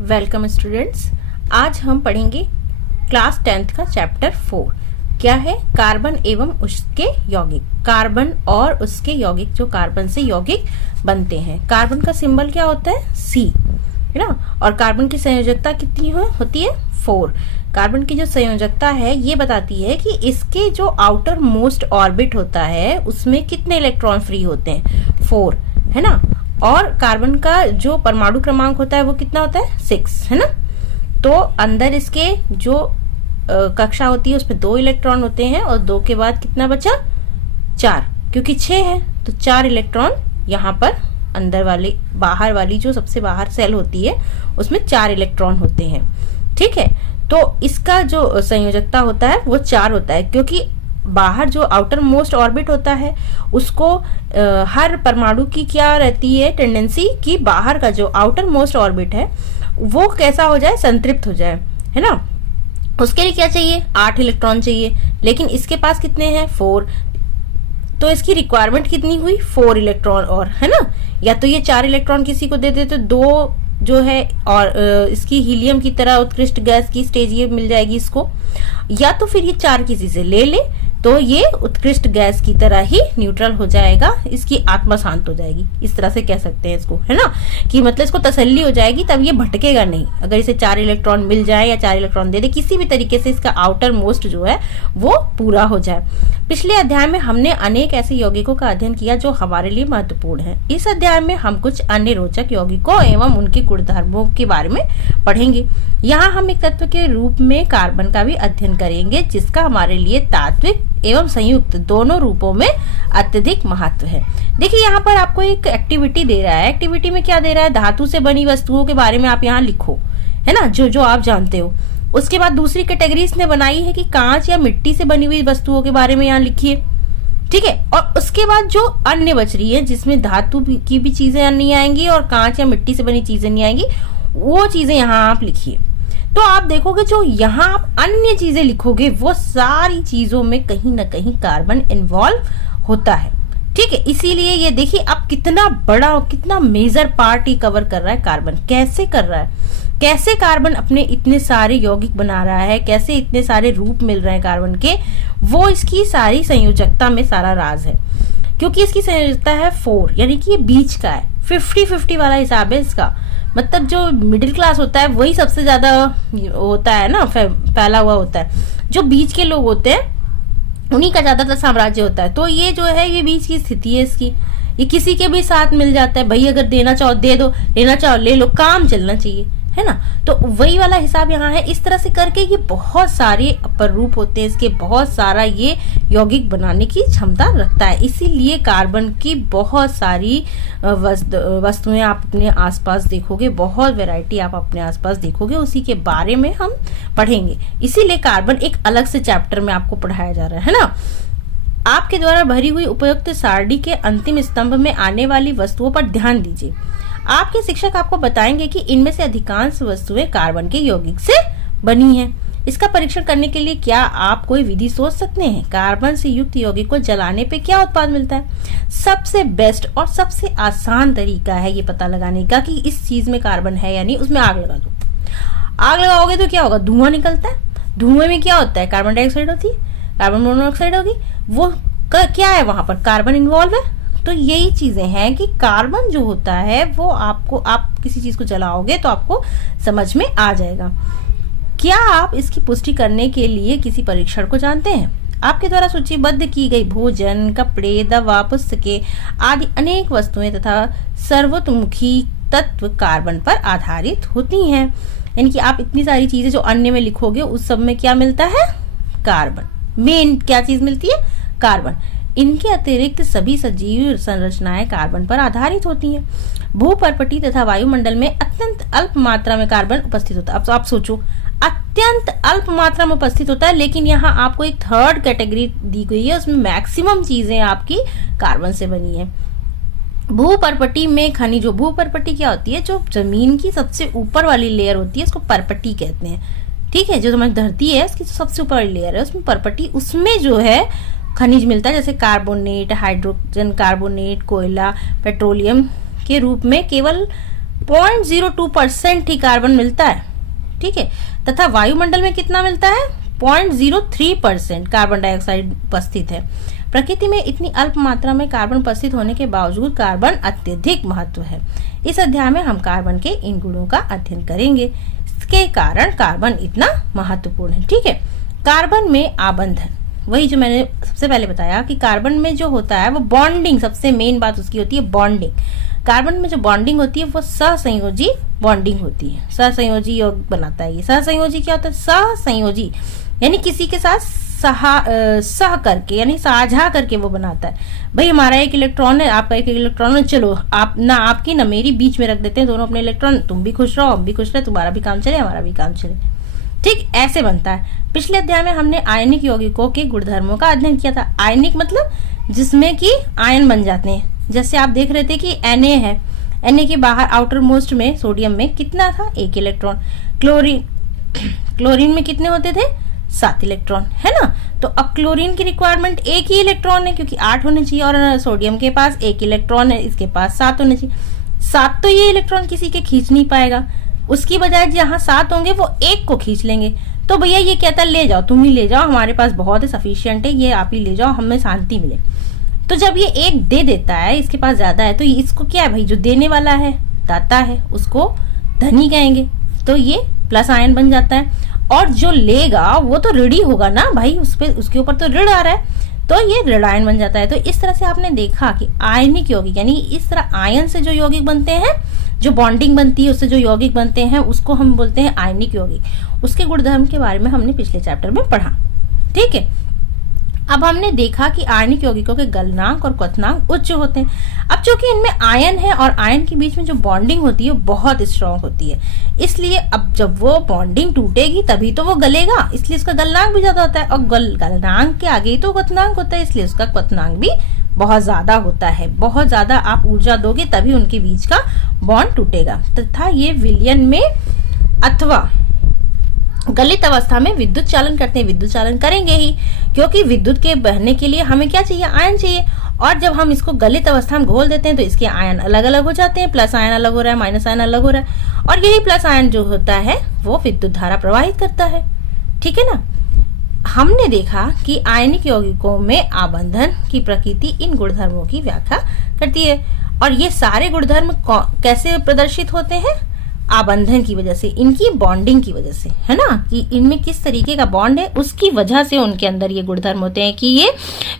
Welcome students. आज हम पढ़ेंगे क्लास 10th का चैप्टर 4। क्या है? कार्बन एवं उसके यौगिक। कार्बन और उसके यौगिक जो कार्बन से यौगिक बनते हैं। कार्बन का सिंबल क्या होता है? C, है ना। और कार्बन की संयोजकता कितनी होती है? 4। कार्बन की जो संयोजकता है ये बताती है कि इसके जो आउटर मोस्ट ऑर्बिट होता है उसमें कितने इलेक्ट्रॉन फ्री होते हैं? 4, है ना। और कार्बन का जो परमाणु क्रमांक होता है वो कितना होता है? 6, है ना। तो अंदर इसके जो कक्षा होती है उसमें 2 इलेक्ट्रॉन होते हैं और 2 के बाद कितना बचा? 4, क्योंकि 6 है तो 4 इलेक्ट्रॉन यहाँ पर अंदर वाली बाहर वाली जो सबसे बाहर सेल होती है उसमें 4 इलेक्ट्रॉन होते हैं। ठीक है, तो इसका जो संयोजकता होता है वो 4 होता है, क्योंकि बाहर जो आउटर मोस्ट ऑर्बिट होता है उसको हर परमाणु की क्या रहती है टेंडेंसी कि बाहर का जो आउटर मोस्ट ऑर्बिट है वो कैसा हो जाए? संतृप्त हो जाए, है ना। उसके लिए क्या चाहिए? 8 इलेक्ट्रॉन चाहिए, लेकिन इसके पास कितने हैं? 4। तो इसकी रिक्वायरमेंट कितनी हुई? 4 इलेक्ट्रॉन और, है ना। या तो ये 4 इलेक्ट्रॉन किसी को दे दे तो 2 जो है और इसकी हीलियम की तरह उत्कृष्ट गैस की स्टेज ये मिल जाएगी इसको, या तो फिर ये 4 किसी से ले ले तो ये उत्कृष्ट गैस की तरह ही न्यूट्रल हो जाएगा, इसकी आत्मा शांत हो जाएगी, इस तरह से कह सकते हैं इसको, है ना। कि मतलब इसको तसल्ली हो जाएगी, तब ये भटकेगा नहीं। अगर इसे 4 इलेक्ट्रॉन मिल जाए या 4 इलेक्ट्रॉन दे दे, किसी भी तरीके से इसका आउटर मोस्ट जो है वो पूरा हो जाए। पिछले अध्याय में हमने अनेक ऐसे यौगिकों का अध्ययन किया जो हमारे लिए महत्वपूर्ण है। इस अध्याय में हम कुछ अन्य रोचक यौगिकों एवं उनके गुणधर्मों के बारे में पढ़ेंगे। यहाँ हम एक तत्व के रूप में कार्बन का भी अध्ययन करेंगे, जिसका हमारे लिए तात्विक एवं संयुक्त दोनों रूपों में अत्यधिक महत्व है। देखिए यहाँ पर आपको एक एक्टिविटी दे रहा है। एक्टिविटी में क्या दे रहा है? धातु से बनी वस्तुओं के बारे में आप यहाँ लिखो, है ना, जो जो आप जानते हो। उसके बाद दूसरी कैटेगरी इसने बनाई है कि कांच या मिट्टी से बनी हुई वस्तुओं के बारे में यहाँ लिखिए। ठीक है, और उसके बाद जो अन्य बच रही है जिसमें धातु की भी चीजें नहीं आएंगी और कांच या मिट्टी से बनी चीजें नहीं आएंगी, वो चीजें यहाँ आप लिखिए। तो आप देखोगे जो यहाँ आप अन्य चीजें लिखोगे वो सारी चीजों में कहीं ना कहीं कार्बन इन्वॉल्व होता है। ठीक है, इसीलिए ये देखिए अब कितना बड़ा और कितना मेजर पार्ट ही कवर कर रहा है कार्बन। कैसे कर रहा है? कैसे कार्बन अपने इतने सारे यौगिक बना रहा है, कैसे इतने सारे रूप मिल रहे हैं कार्बन के, वो इसकी सारी संयोजकता में सारा राज है। क्योंकि इसकी संयोजकता है 4, यानी कि ये बीच का है। 50-50 वाला हिसाब है इसका। मतलब जो मिडिल क्लास होता है वही सबसे ज्यादा होता है ना, फैला हुआ होता है। जो बीच के लोग होते हैं उन्हीं का ज्यादातर साम्राज्य होता है। तो ये जो है ये बीच की स्थिति है इसकी। ये किसी के भी साथ मिल जाता है। भाई अगर देना चाहो दे दो, लेना चाहो ले लो, काम चलना चाहिए, है ना। तो वही वाला हिसाब यहाँ है। इस तरह से करके ये बहुत सारे अपर रूप होते हैं इसके, बहुत सारा ये यौगिक बनाने की क्षमता रखता है। इसीलिए कार्बन की बहुत सारी वस्तुएं आप अपने आसपास देखोगे, बहुत वैरायटी आप अपने आसपास देखोगे, उसी के बारे में हम पढ़ेंगे। इसीलिए कार्बन एक अलग से चैप्टर में आपको पढ़ाया जा रहा है ना। आपके द्वारा भरी हुई उपयुक्त सारणी के अंतिम स्तंभ में आने वाली वस्तुओं पर ध्यान दीजिए। आपके शिक्षक आपको बताएंगे कि इनमें से अधिकांश वस्तुएं कार्बन के यौगिक से बनी हैं। इसका परीक्षण करने के लिए क्या आप कोई विधि सोच सकते हैं? कार्बन से युक्त यौगिक को जलाने पे क्या उत्पाद मिलता है? सबसे बेस्ट और सबसे आसान तरीका है ये पता लगाने का कि इस चीज में कार्बन है या नहीं। उसमें आग लगा दो। आग लगाओगे तो क्या होगा? धुआं निकलता है। धुएं में क्या होता है? कार्बन डाइऑक्साइड होती है, कार्बन मोनोऑक्साइड होगी। वो क्या है? वहां पर कार्बन इन्वॉल्व है। तो यही चीजें हैं कि कार्बन जो होता है वो आपको, आप किसी चीज को जलाओगे तो आपको समझ में आ जाएगा। क्या आप इसकी पुष्टि करने के लिए किसी परीक्षण को जानते हैं? आपके द्वारा सूचीबद्ध की गई भोजन, कपड़े, दवा, पुस्तकें आदि अनेक वस्तुएं तथा सर्वतोमुखी तत्व कार्बन पर आधारित होती हैं। यानी कि आप इतनी सारी चीजें जो अन्य में लिखोगे उस सब में क्या मिलता है? कार्बन। मेन क्या चीज मिलती है? कार्बन। इनके अतिरिक्त सभी सजीव संरचनाएं कार्बन पर आधारित होती हैं। भूपर्पटी तथा वायुमंडल में अत्यंत अल्प मात्रा में कार्बन उपस्थित होता है। अब आप सोचो, अत्यंत अल्प मात्रा में उपस्थित होता है, लेकिन यहाँ आपको एक थर्ड कैटेगरी दी गई है, उसमें मैक्सिमम चीजें आपकी कार्बन से बनी है। भूपर्पटी में खनिजों, भूपर्पटी क्या होती है? जो जमीन की सबसे ऊपर वाली लेयर होती है उसको पर्पटी कहते हैं। ठीक है, जो हमारी धरती है उसकी सबसे ऊपर वाली लेयर है उसमें पर्पटी, उसमें जो है खनिज मिलता है, जैसे कार्बोनेट, हाइड्रोजन कार्बोनेट, कोयला, पेट्रोलियम के रूप में केवल 0.02% ही कार्बन मिलता है, ठीक है। तथा वायुमंडल में कितना मिलता है? 0.03% कार्बन डाइऑक्साइड उपस्थित है। प्रकृति में इतनी अल्प मात्रा में कार्बन उपस्थित होने के बावजूद कार्बन अत्यधिक महत्व है। इस अध्याय में हम कार्बन के इन गुणों का अध्ययन करेंगे, इसके कारण कार्बन इतना महत्वपूर्ण है, ठीक है। कार्बन में आबंधन, वही जो मैंने सबसे पहले बताया कि कार्बन में जो होता है वो बॉन्डिंग, सबसे मेन बात उसकी होती है बॉन्डिंग। कार्बन में जो बॉन्डिंग होती है वो सहसंयोजी बॉन्डिंग होती है, सहसंयोजी योग बनाता है। ये सहसंयोजी क्या होता है? सहसंयोजी यानी किसी के साथ सह करके यानी साझा करके वो बनाता है। भाई हमारा एक इलेक्ट्रॉन है, आपका एक इलेक्ट्रॉन है, चलो आप ना आपकी ना मेरी बीच में रख देते हैं दोनों अपने इलेक्ट्रॉन, तुम भी खुश रहो हम भी खुश रहे, तुम्हारा भी काम चले हमारा भी काम चले, ठीक, ऐसे बनता है। पिछले अध्याय में हमने आयनिक यौगिकों के गुणधर्मों का अध्ययन किया था। आयनिक मतलब जिसमें कि आयन बन जाते हैं। जैसे आप देख रहे थे कि Na है, Na के बाहर आउटर मोस्ट में सोडियम में कितना था? 1 इलेक्ट्रॉन। क्लोरीन में कितने होते थे? 7 इलेक्ट्रॉन, है ना। तो अब क्लोरीन की रिक्वायरमेंट 1 ही इलेक्ट्रॉन है क्योंकि 8 होने चाहिए, और सोडियम के पास 1 इलेक्ट्रॉन है, इसके पास 7 होने चाहिए। 7 तो ये इलेक्ट्रॉन किसी के खींच नहीं पाएगा, उसकी बजाय जहां 7 होंगे वो 1 को खींच लेंगे। तो भैया ये कहता है ले जाओ, तुम ही ले जाओ, हमारे पास बहुत है, सफिशियंट है, ये आप ही ले जाओ, हमें शांति मिले। तो जब ये 1 दे देता है, इसके पास ज्यादा है, तो इसको क्या है भाई, जो देने वाला है दाता है उसको धनी कहेंगे, तो ये प्लस आयन बन जाता है। और जो लेगा वो तो ऋणी होगा ना भाई, उसके ऊपर तो ऋण आ रहा है, तो ये ऋणायन बन जाता है। तो इस तरह से आपने देखा कि आयनिक यौगिक यानी इस तरह आयन से जो यौगिक बनते हैं, जो बॉन्डिंग बनती है उससे जो यौगिक बनते हैं, उसको हम बोलते हैं आयनिक यौगिक। उसके गुणधर्म के बारे में हमने पिछले चैप्टर में पढ़ा, ठीक है। अब हमने देखा कि आयनिक यौगिकों के गलनांक और क्वथनांक उच्च होते हैं। अब चूंकि इनमें आयन है और आयन के बीच में जो बॉन्डिंग होती है वो बहुत स्ट्रांग होती है, इसलिए अब जब वो बॉन्डिंग टूटेगी तभी तो वो गलेगा, इसलिए उसका गलनांक भी ज्यादा होता है। और गलनांक के आगे ही तो क्वथनांक होता है, इसलिए उसका क्वथनांक भी बहुत ज्यादा होता है। बहुत ज्यादा आप ऊर्जा दोगे तभी उनके बीच का बॉन्ड टूटेगा। तथा ये विलयन में अथवा गलित अवस्था में विद्युत चालन करते हैं। विद्युत चालन करेंगे ही, क्योंकि विद्युत के बहने के लिए हमें क्या चाहिए? आयन चाहिए। और जब हम इसको गलित अवस्था में घोल देते हैं तो इसके आयन अलग अलग हो जाते हैं, प्लस आयन अलग हो रहा है, माइनस आयन अलग हो रहा है, और यही प्लस आयन जो होता है वो विद्युत धारा प्रवाहित करता है, ठीक है ना। हमने देखा कि आयनिक यौगिकों में आबंधन की प्रकृति इन गुणधर्मों की व्याख्या करती है। और ये सारे गुणधर्म कैसे प्रदर्शित होते हैं? आबंधन की वजह से, इनकी बॉन्डिंग की वजह से, है ना, कि इनमें किस तरीके का बॉन्ड है उसकी वजह से उनके अंदर ये गुणधर्म होते हैं कि ये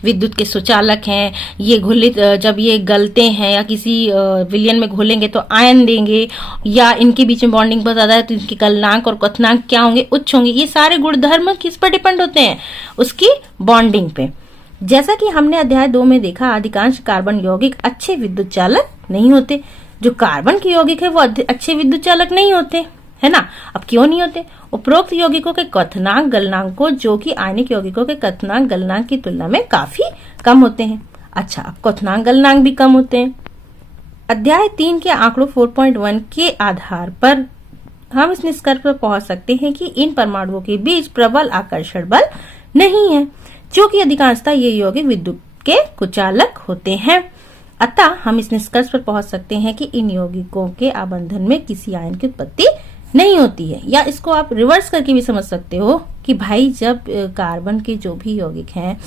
विद्युत के सुचालक हैं, ये घुलित जब ये गलते हैं या किसी विलयन में घोलेंगे तो आयन देंगे, या इनके बीच में बॉन्डिंग बहुत ज्यादा है तो इनके गलनांक और क्वथनांक क्या होंगे? उच्च होंगे। ये सारे गुणधर्म किस पर डिपेंड होते हैं? उसकी बॉन्डिंग पे। जैसा कि हमने अध्याय 2 में देखा, अधिकांश कार्बन यौगिक अच्छे विद्युत चालक नहीं होते। जो कार्बन के यौगिक है वो अच्छे विद्युत चालक नहीं होते, है ना। अब क्यों नहीं होते? उपरोक्त यौगिकों के क्वथनांक गलनांक को जो कि आयनिक यौगिकों के क्वथनांक गलनांक की तुलना में काफी कम होते हैं। अच्छा, अब क्वथनांक गलनांक भी कम होते हैं। अध्याय 3 के आंकड़ों 4.1 के आधार पर हम इस निष्कर्ष पर पहुंच सकते हैं कि इन परमाणुओं के बीच प्रबल आकर्षण बल नहीं है, क्योंकि अधिकांशतः ये यौगिक विद्युत के कुचालक होते हैं। अतः हम इस निष्कर्ष पर पहुंच सकते हैं कि इन यौगिकों के आबंधन में किसी आयन की उत्पत्ति नहीं होती है। या इसको आप रिवर्स करके भी समझ सकते हो कि भाई जब कार्बन के जो भी यौगिक हैं,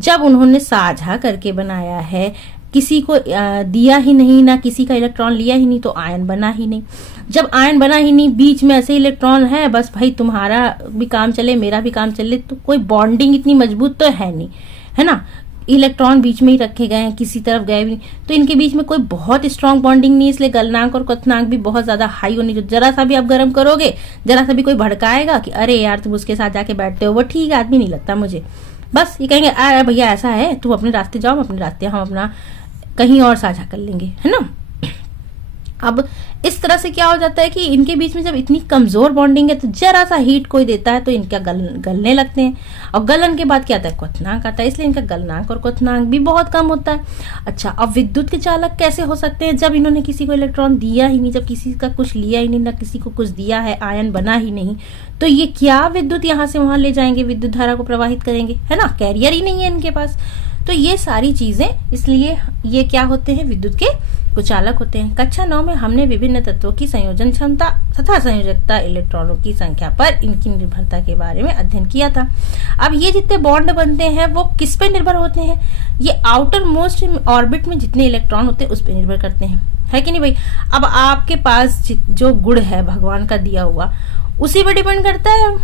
जब उन्होंने साझा करके बनाया है, किसी को दिया ही नहीं, ना किसी का इलेक्ट्रॉन लिया ही नहीं, तो आयन बना ही नहीं। जब आयन बना ही नहीं, बीच में ऐसे इलेक्ट्रॉन है, बस भाई तुम्हारा भी काम चले मेरा भी काम चले, तो कोई बॉन्डिंग इतनी मजबूत तो है नहीं, है ना। इलेक्ट्रॉन बीच में ही रखे गए हैं, किसी तरफ गए भी नहीं, तो इनके बीच में कोई बहुत स्ट्रांग बॉन्डिंग नहीं, इसलिए गलनांक और क्वथनांक भी बहुत ज्यादा हाई होनी चाहिए। जरा सा भी आप गर्म करोगे, जरा सा भी कोई भड़काएगा कि अरे यार तुम उसके साथ जाके बैठते हो, वो ठीक आदमी नहीं लगता मुझे, बस ये कहेंगे अरे भैया ऐसा है, तुम अपने रास्ते जाओ, अपने रास्ते, हम अपना कहीं और साझा कर लेंगे, है ना। अब इस तरह से क्या हो जाता है कि इनके बीच में जब इतनी कमजोर बॉन्डिंग है तो जरा सा हीट कोई देता है तो इनका गलने लगते हैं, और गलन के बाद क्या आता है? क्वथनांक आता है, इसलिए इनका गलनांक और क्वथनांक भी बहुत कम होता है। अच्छा, अब विद्युत के चालक कैसे हो सकते हैं? जब इन्होंने किसी को इलेक्ट्रॉन दिया ही नहीं, जब किसी का कुछ लिया ही नहीं, ना किसी को कुछ दिया है, आयन बना ही नहीं, तो ये क्या विद्युत यहाँ से वहां ले जाएंगे, विद्युत धारा को प्रवाहित करेंगे, है ना। कैरियर ही नहीं है इनके पास, तो ये सारी चीजें, इसलिए ये क्या होते हैं? विद्युत के कुचालक होते हैं। कक्षा 9 में हमने विभिन्न तत्वों की संयोजन क्षमता तथा संयोजकता, इलेक्ट्रॉनों की संख्या पर इनकी निर्भरता के बारे में अध्ययन किया था। अब ये जितने बॉन्ड बनते हैं वो किस पे निर्भर होते हैं? ये आउटर मोस्ट ऑर्बिट में जितने इलेक्ट्रॉन होते हैं उस पर निर्भर करते हैं, है कि नहीं भाई? अब आपके पास जो गुण है भगवान का दिया हुआ, उसी पर डिपेंड करता है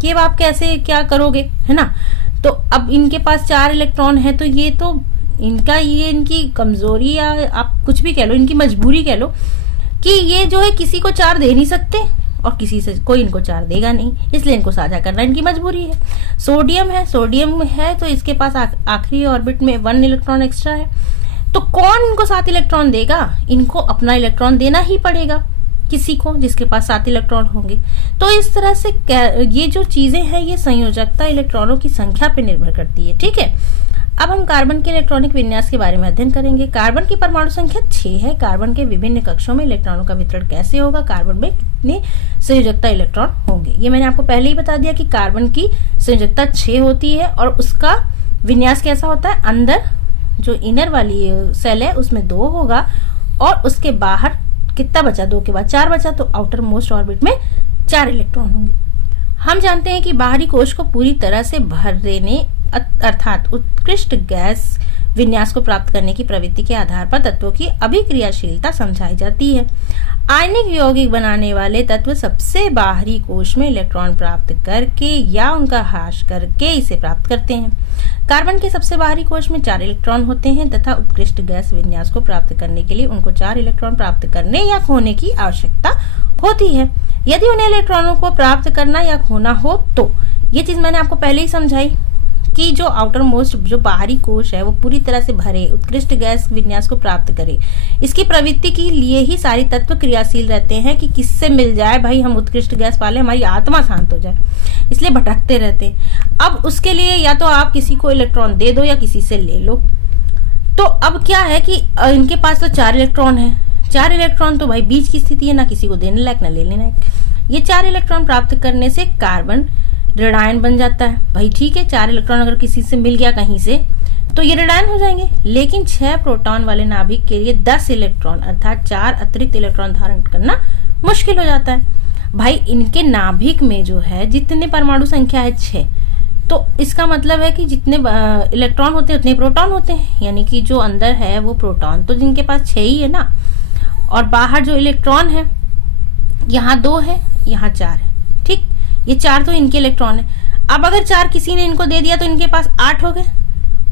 कि अब आप कैसे क्या करोगे, है ना। तो अब इनके पास 4 इलेक्ट्रॉन है, तो ये तो इनकी कमजोरी या आप कुछ भी कह लो, इनकी मजबूरी कह लो कि ये जो है किसी को 4 दे नहीं सकते और किसी से कोई इनको 4 देगा नहीं, इसलिए इनको साझा करना इनकी मजबूरी है। सोडियम है तो इसके पास आखिरी ऑर्बिट में 1 इलेक्ट्रॉन एक्स्ट्रा है, तो कौन इनको 7 इलेक्ट्रॉन देगा? इनको अपना इलेक्ट्रॉन देना ही पड़ेगा किसी को जिसके पास 7 इलेक्ट्रॉन होंगे। तो इस तरह से ये जो चीजें हैं ये संयोजकता इलेक्ट्रॉनों की संख्या पर निर्भर करती है, ठीक है। अब हम कार्बन के इलेक्ट्रॉनिक विन्यास के बारे में अध्ययन करेंगे। कार्बन की परमाणु संख्या 6 है। कार्बन के विभिन्न कक्षों में इलेक्ट्रॉनों का वितरण कैसे होगा, कार्बन में कितने संयोजकता इलेक्ट्रॉन होंगे, ये मैंने आपको पहले ही बता दिया कि कार्बन की संयोजकता 6 होती है और उसका विन्यास कैसा होता है, अंदर जो इनर वाली सेल है उसमें 2 होगा और उसके बाहर कितना बचा, 2 के बाद 4 बचा, तो आउटर मोस्ट ऑर्बिट में 4 इलेक्ट्रॉन होंगे। हम जानते हैं कि बाहरी कोश को पूरी तरह से भर देने अर्थात उत्कृष्ट गैस विन्यास को प्राप्त करने की प्रवृत्ति के आधार पर तत्वों की अभिक्रियाशीलता समझाई जाती है। आयनिक यौगिक बनाने वाले तत्व सबसे बाहरी कोश में इलेक्ट्रॉन प्राप्त करके या उनका ह्रास करके इसे प्राप्त करते हैं। कार्बन के सबसे बाहरी कोश में 4 इलेक्ट्रॉन होते हैं तथा उत्कृष्ट गैस विन्यास को प्राप्त करने के लिए उनको 4 इलेक्ट्रॉन प्राप्त करने या खोने की आवश्यकता होती है। यदि उन्हें इलेक्ट्रॉनों को प्राप्त करना या खोना हो तो ये चीज मैंने आपको पहले ही समझाई कि जो आउटर मोस्ट जो बाहरी कोश है वो पूरी तरह से भरे, उत्कृष्ट गैस विन्यास को प्राप्त करे, इसकी प्रवृत्ति के लिए ही सारी तत्व क्रियाशील रहते हैं कि किससे मिल जाए भाई, हम उत्कृष्ट गैस पाले, हमारी आत्मा शांत हो जाए, इसलिए भटकते रहते हैं। अब उसके लिए या तो आप किसी को इलेक्ट्रॉन दे दो या किसी से ले लो। तो अब क्या है कि इनके पास तो 4 इलेक्ट्रॉन है, 4 इलेक्ट्रॉन तो भाई बीच की स्थिति है, ना किसी को देने लायक ना लेने लायक। ये 4 इलेक्ट्रॉन प्राप्त करने से कार्बन ऋणायन बन जाता है। भाई ठीक है, 4 इलेक्ट्रॉन अगर किसी से मिल गया कहीं से तो ये ऋणायन हो जाएंगे, लेकिन 6 प्रोटॉन वाले नाभिक के लिए 10 इलेक्ट्रॉन अर्थात 4 अतिरिक्त इलेक्ट्रॉन धारण करना मुश्किल हो जाता है। भाई इनके नाभिक में जो है जितने परमाणु संख्या है 6, तो इसका मतलब है कि जितने इलेक्ट्रॉन होते हैं उतने प्रोटॉन होते हैं, यानी कि जो अंदर है वो प्रोटॉन तो जिनके पास 6 ही है ना, और बाहर जो इलेक्ट्रॉन है यहाँ 2 है यहाँ 4 है, ठीक, ये 4 तो इनके इलेक्ट्रॉन है। अब अगर 4 किसी ने इनको दे दिया तो इनके पास 8 हो गए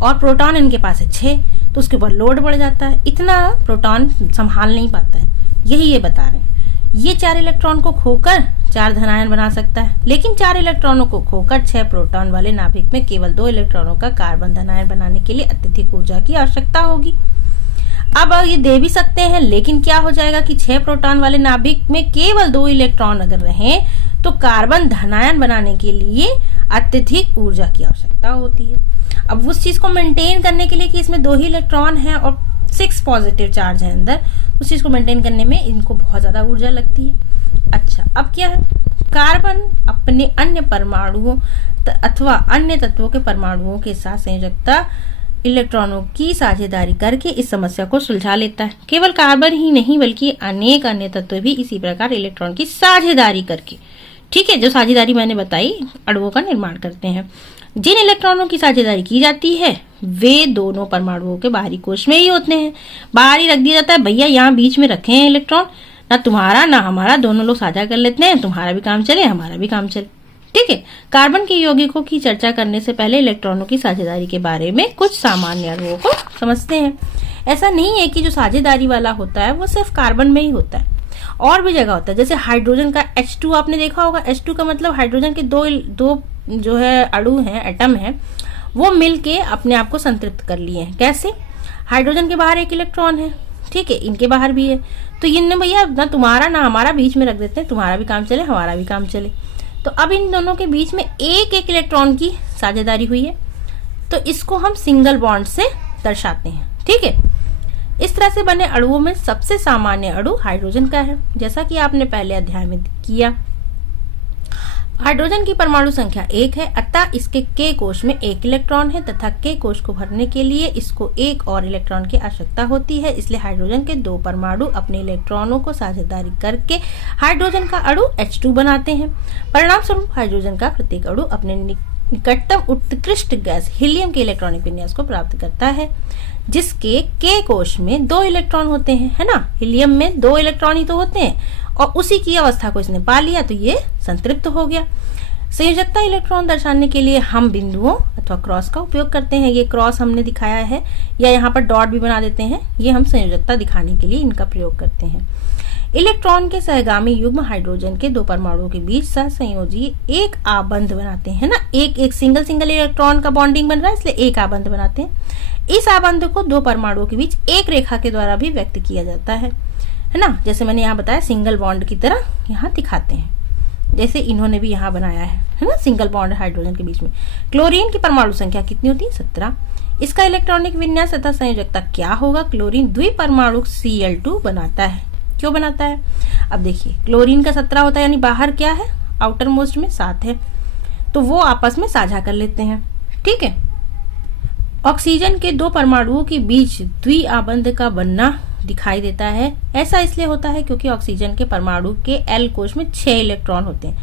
और प्रोटॉन इनके पास है 6, तो उसके ऊपर लोड बढ़ जाता है, इतना प्रोटॉन संभाल नहीं पाता है, यही ये बता रहे हैं। ये 4 इलेक्ट्रॉन को खोकर 4 धनायन बना सकता है, लेकिन 4 इलेक्ट्रॉनों को खोकर 6 प्रोटॉन वाले नाभिक में केवल 2 इलेक्ट्रॉनों का कार्बन धनायन बनाने के लिए अत्यधिक ऊर्जा की आवश्यकता होगी। अब ये दे भी सकते हैं, लेकिन क्या हो जाएगा कि 6 प्रोटॉन वाले नाभिक में केवल 2 इलेक्ट्रॉन अगर रहे तो कार्बन धनायन बनाने के लिए अत्यधिक ऊर्जा की आवश्यकता होती है। अब उस चीज को मेंटेन करने के लिए कि इसमें 2 ही इलेक्ट्रॉन है और 6 पॉजिटिव चार्ज है अंदर, उस चीज को मेंटेन करने में इनको बहुत ज्यादा ऊर्जा लगती है। अच्छा, अब क्या है, कार्बन अपने अन्य परमाणुओं अथवा अन्य तत्वों के परमाणुओं के साथ संयोजकता इलेक्ट्रॉनों की साझेदारी करके इस समस्या को सुलझा लेता है। केवल कार्बन ही नहीं बल्कि अनेक अन्य तत्व भी इसी प्रकार इलेक्ट्रॉन की साझेदारी करके, ठीक है, जो साझेदारी मैंने बताई, अणुओं का निर्माण करते हैं। जिन इलेक्ट्रॉनों की साझेदारी की जाती है वे दोनों परमाणुओं के बाहरी कोश में ही होते हैं। बाहर ही रख दिया जाता है, भैया यहाँ बीच में रखे हैं इलेक्ट्रॉन, ना तुम्हारा ना हमारा, दोनों लोग साझा कर लेते हैं, तुम्हारा भी काम चले हमारा भी काम चले, ठीक है। कार्बन के यौगिकों की चर्चा करने से पहले इलेक्ट्रॉनों की साझेदारी के बारे में कुछ सामान्य अणुओं को समझते हैं। ऐसा नहीं है कि जो साझेदारी वाला होता है वो सिर्फ कार्बन में ही होता है, और भी जगह होता है। जैसे हाइड्रोजन का H2 आपने देखा होगा, H2 का मतलब हाइड्रोजन के दो जो है अणु हैं, एटम है, वो मिलके अपने आप को संतृप्त कर लिए हैं। कैसे? हाइड्रोजन के बाहर 1 इलेक्ट्रॉन है, ठीक है, इनके बाहर भी है, तो इनने भैया ना तुम्हारा ना हमारा बीच में रख देते हैं, तुम्हारा भी काम चले हमारा भी काम चले। तो अब इन दोनों के बीच में 1 इलेक्ट्रॉन की साझेदारी हुई है, तो इसको हम सिंगल बॉन्ड से दर्शाते हैं, ठीक है। इस तरह से बने अणुओं में सबसे सामान्य अणु हाइड्रोजन का है, जैसा कि आपने पहले अध्याय में किया। हाइड्रोजन की परमाणु संख्या 1 है, अतः इसके K कोश में 1 इलेक्ट्रॉन है तथा K कोश को भरने के लिए इसको एक और इलेक्ट्रॉन की आवश्यकता होती है। इसलिए हाइड्रोजन के 2 परमाणु अपने इलेक्ट्रॉनों को साझेदारी करके हाइड्रोजन का अणु H2 बनाते हैं। परिणाम स्वरूप हाइड्रोजन का प्रत्येक अणु अपने निकटतम उत्कृष्ट गैस हीलियम के इलेक्ट्रॉनिक विन्यास को प्राप्त करता है, जिसके K कोश में 2 इलेक्ट्रॉन होते हैं, है ना। हीलियम में 2 इलेक्ट्रॉन ही तो होते हैं और उसी की अवस्था को इसने पा लिया तो ये संतृप्त हो गया। संयोजकता इलेक्ट्रॉन दर्शाने के लिए हम बिंदुओं अथवा क्रॉस का उपयोग करते हैं। ये क्रॉस हमने दिखाया है, या यहाँ पर डॉट भी बना देते हैं। ये हम संयोजकता दिखाने के लिए इनका प्रयोग करते हैं। इलेक्ट्रॉन के सहगामी युग्म हाइड्रोजन के 2 परमाणुओं के बीच सहसंयोजी एक आबंध बनाते हैं ना। एक सिंगल इलेक्ट्रॉन का बॉन्डिंग बन रहा है, इसलिए एक आबंध बनाते हैं। इस आबंध को 2 परमाणुओं के बीच एक रेखा के द्वारा भी व्यक्त किया जाता है ना। जैसे मैंने यहाँ बताया सिंगल बॉन्ड की तरह यहाँ दिखाते हैं, जैसे इन्होंने भी यहाँ बनाया है ना, सिंगल बॉन्ड हाइड्रोजन के बीच में। क्लोरीन की परमाणु संख्या कितनी होती है? 17। इसका इलेक्ट्रॉनिक विन्यास तथा संयोजकता क्या होगा? क्लोरीन द्विपरमाणु Cl2 बनाता है। क्यों बनाता है? अब देखिए, क्लोरीन का 17 होता है, यानी बाहर क्या है, आउटर मोस्ट में 7 है, तो वो आपस में साझा कर लेते हैं। ठीक है। ऑक्सीजन के 2 परमाणुओं के बीच द्विआबंध का बनना दिखाई देता है। ऐसा इसलिए होता है क्योंकि ऑक्सीजन के परमाणु के L कोश में 6 इलेक्ट्रॉन होते हैं।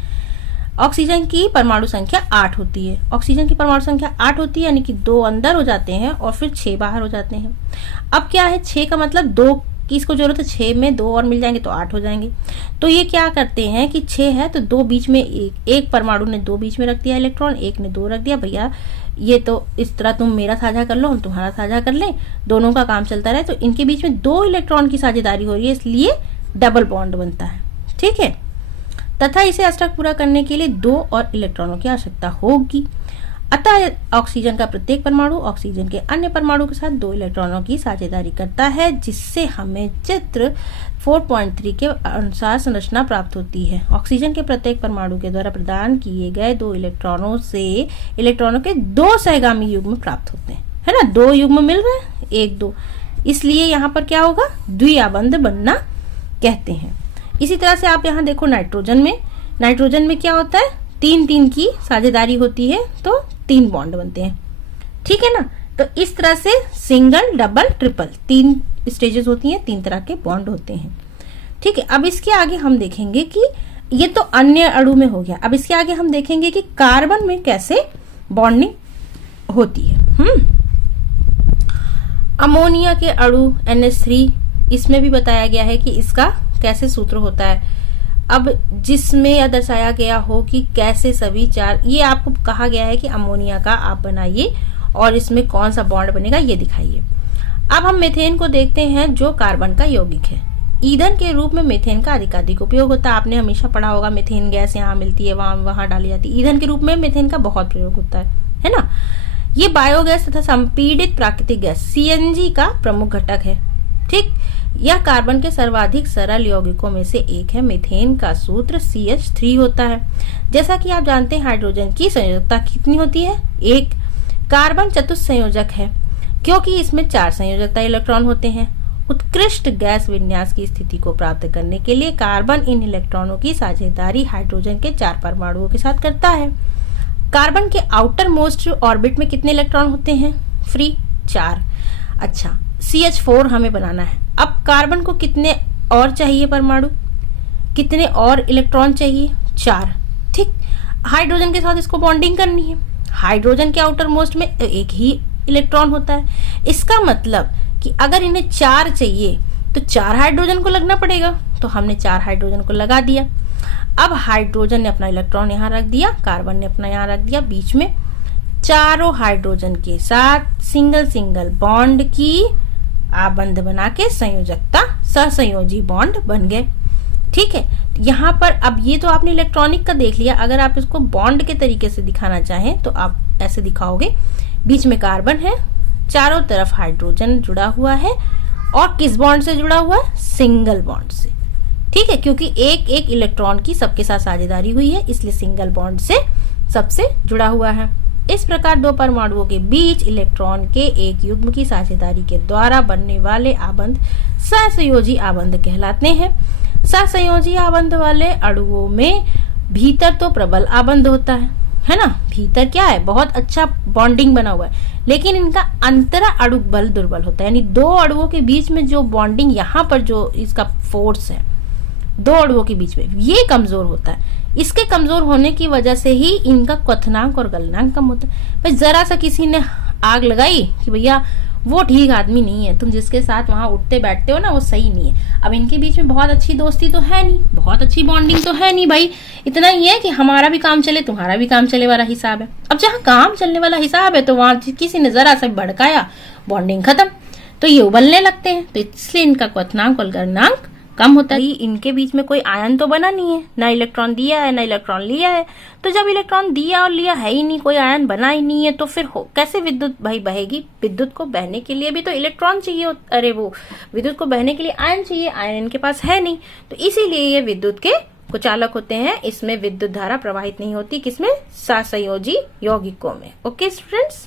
ऑक्सीजन की परमाणु संख्या 8 होती है। ऑक्सीजन की परमाणु संख्या 8 होती है, यानी कि 2 अंदर हो जाते हैं और फिर 6 बाहर हो जाते हैं। अब क्या है, 6 का मतलब 2 की इसको जरूरत है, 6 में 2 और मिल जाएंगे तो 8 हो जाएंगे। तो ये क्या करते हैं कि 6 है तो 2 बीच में, एक परमाणु ने 2 बीच में रख दिया इलेक्ट्रॉन, एक ने 2 रख दिया। भैया ये तो इस तरह तुम मेरा साझा कर लो, हम तुम्हारा साझा कर लें, दोनों का काम चलता रहे। तो इनके बीच में 2 इलेक्ट्रॉन की साझेदारी हो रही है, इसलिए डबल बॉन्ड बनता है। ठीक है। तथा इसे अष्टक पूरा करने के लिए 2 और इलेक्ट्रॉनों की आवश्यकता होगी। अतः ऑक्सीजन का प्रत्येक परमाणु ऑक्सीजन के अन्य परमाणु के साथ 2 इलेक्ट्रॉनों की साझेदारी करता है, जिससे हमें चित्र 4.3 के अनुसार संरचना प्राप्त होती है। ऑक्सीजन के प्रत्येक परमाणु के द्वारा प्रदान किए गए 2 इलेक्ट्रॉनों से इलेक्ट्रॉनों के 2 सहगामी युग्म प्राप्त होते हैं, है ना। 2 युग्म मिल रहे हैं, 1 2, इसलिए यहाँ पर क्या होगा, द्विआबंध बनना कहते हैं। इसी तरह से आप यहाँ देखो, नाइट्रोजन में क्या होता है, 3 की साझेदारी होती है तो 3 बॉन्ड बनते हैं। ठीक है ना। तो इस तरह से सिंगल, डबल, ट्रिपल 3 स्टेजेस होती हैं, 3 तरह के बॉन्ड होते हैं। ठीक है। अब इसके आगे हम देखेंगे कि ये तो अन्य अणु में हो गया। अब इसके आगे हम देखेंगे कि कार्बन में कैसे बॉन्डिंग होती है। अमोनिया के अणु NH3, इसमें भी बताया गया है कि इसका कैसे सूत्र होता है। अब जिसमें यह दर्शाया गया हो कि कैसे सभी 4, ये आपको कहा गया है कि अमोनिया का आप बनाइए और इसमें कौन सा बॉन्ड बनेगा ये दिखाइए। अब हम मीथेन को देखते हैं, जो कार्बन का यौगिक है। ईंधन के रूप में मीथेन का अधिकाधिक उपयोग होता है। आपने हमेशा पढ़ा होगा, मीथेन गैस यहाँ मिलती है, वहां डाली जाती है। ईंधन के रूप में मीथेन का बहुत प्रयोग होता है ना। ये बायोगैस तथा संपीड़ित प्राकृतिक गैस CNG का प्रमुख घटक है। ठीक। यह कार्बन के सर्वाधिक सरल यौगिकों में से एक है। मीथेन का सूत्र CH3 होता है। जैसा कि आप जानते हैं, हाइड्रोजन की संयोजकता कितनी होती है? 1। कार्बन चतुस्संयोजक है क्योंकि इसमें 4 संयोजकता इलेक्ट्रॉन होते हैं। उत्कृष्ट गैस विन्यास की स्थिति को प्राप्त करने के लिए कार्बन इन इलेक्ट्रॉनों की साझेदारी हाइड्रोजन के 4 परमाणुओं के साथ करता है। कार्बन के आउटर मोस्ट ऑर्बिट में कितने इलेक्ट्रॉन होते हैं? फ्री 4। अच्छा, CH4 हमें बनाना है। अब कार्बन को कितने और चाहिए परमाणु, कितने और इलेक्ट्रॉन चाहिए? 4। ठीक। हाइड्रोजन के साथ इसको बॉन्डिंग करनी है। हाइड्रोजन के आउटर मोस्ट में 1 ही इलेक्ट्रॉन होता है। इसका मतलब कि अगर इन्हें 4 चाहिए तो 4 हाइड्रोजन को लगना पड़ेगा, तो हमने 4 हाइड्रोजन को लगा दिया। अब हाइड्रोजन ने अपना इलेक्ट्रॉन यहाँ रख दिया, कार्बन ने अपना यहाँ रख दिया, बीच में चारों हाइड्रोजन के साथ सिंगल बॉन्ड की आबंध बना के संयोजकता सहसंयोजी बॉन्ड बन गए। ठीक है। यहाँ पर अब ये तो आपने इलेक्ट्रॉनिक का देख लिया। अगर आप इसको बॉन्ड के तरीके से दिखाना चाहें तो आप ऐसे दिखाओगे, बीच में कार्बन है, चारों तरफ हाइड्रोजन जुड़ा हुआ है, और किस बॉन्ड से जुड़ा हुआ है? सिंगल बॉन्ड से। ठीक है, क्योंकि एक इलेक्ट्रॉन की सबके साथ साझेदारी हुई है, इसलिए सिंगल बॉन्ड से सबसे जुड़ा हुआ है। इस प्रकार 2 परमाणुओं के बीच इलेक्ट्रॉन के एक युग्म की साझेदारी के द्वारा बनने वाले आबंध सहसंयोजी आबंध कहलाते हैं। सहसंयोजी आबंध वाले अणुओं में भीतर तो प्रबल आबंध होता है ना, भीतर क्या है, बहुत अच्छा बॉन्डिंग बना हुआ है, लेकिन इनका अंतरा अणु बल दुर्बल होता है, यानी दो अणुओं के बीच में जो बॉन्डिंग, यहाँ पर जो इसका फोर्स है दो अणुओं के बीच में, ये कमजोर होता है। इसके कमजोर होने की वजह से ही इनका क्वथनांक और गलनांक कम होता है। भाई जरा सा किसी ने आग लगाई कि भैया वो ठीक आदमी नहीं है, तुम जिसके साथ वहां उठते बैठते हो ना वो सही नहीं है। अब इनके बीच में बहुत अच्छी दोस्ती तो है नहीं, बहुत अच्छी बॉन्डिंग तो है नहीं भाई, इतना ही है कि हमारा भी काम चले तुम्हारा भी काम चले वाला हिसाब है। अब जहाँ काम चलने वाला हिसाब है तो वहां किसी ने जरा सा भड़काया, बॉन्डिंग खत्म, तो ये उबलने लगते हैं, तो इसलिए इनका क्वथनांक और गलनांक कम होता है। इनके बीच में कोई आयन तो बना नहीं है, ना इलेक्ट्रॉन दिया है ना इलेक्ट्रॉन लिया है, तो जब इलेक्ट्रॉन दिया और लिया है ही नहीं, कोई आयन बना ही नहीं है, तो फिर कैसे विद्युत भाई बहेगी। विद्युत को बहने के लिए भी तो इलेक्ट्रॉन चाहिए, अरे वो विद्युत को बहने के लिए आयन चाहिए, आयन इनके पास है नहीं, तो इसीलिए ये विद्युत के कुचालक होते हैं। इसमें विद्युत धारा प्रवाहित नहीं होती, किसमें, सहसंयोजी यौगिकों में। Okay students.